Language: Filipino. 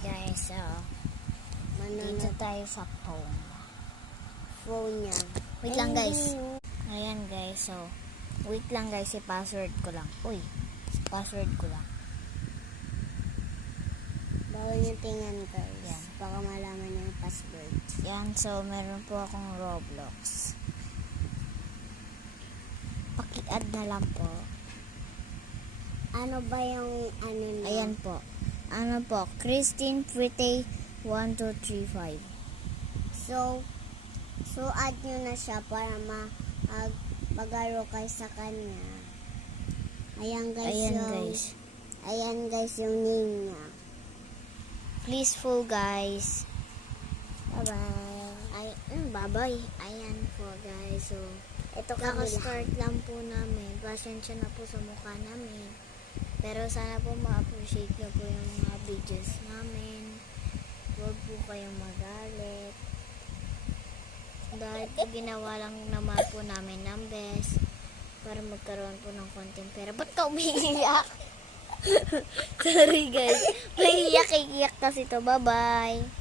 guys, so dito tayo sa phone niya. Wait lang guys. Ayan guys, so wait lang guys, i-password ko lang. Uy, password ko lang. Bawal niyo tingnan guys. Yan. Baka malaman yung password. Yan, so meron po akong Roblox. Paki-add na lang po. Ano ba yung ano na? Ayan po. Ano po? Christine Pretty 1235. So add nyo na siya para mag-aro kayo sa kanya. Ayan guys, Ayan guys. yung name niya. Please follow guys. Bye-bye. Bye-bye. Ayan po guys. So, Ito kaka-start lang po namin. Pasensya na po sa mukha namin. Pero sana po ma-appreciate nyo po yung mga videos namin. Huwag po kayong magalit. Dahil po ginawa lang naman po namin ng best para magkaroon po ng content. Pero ba't ka umiiyak? Sorry guys. May iyak kasi to. Bye-bye.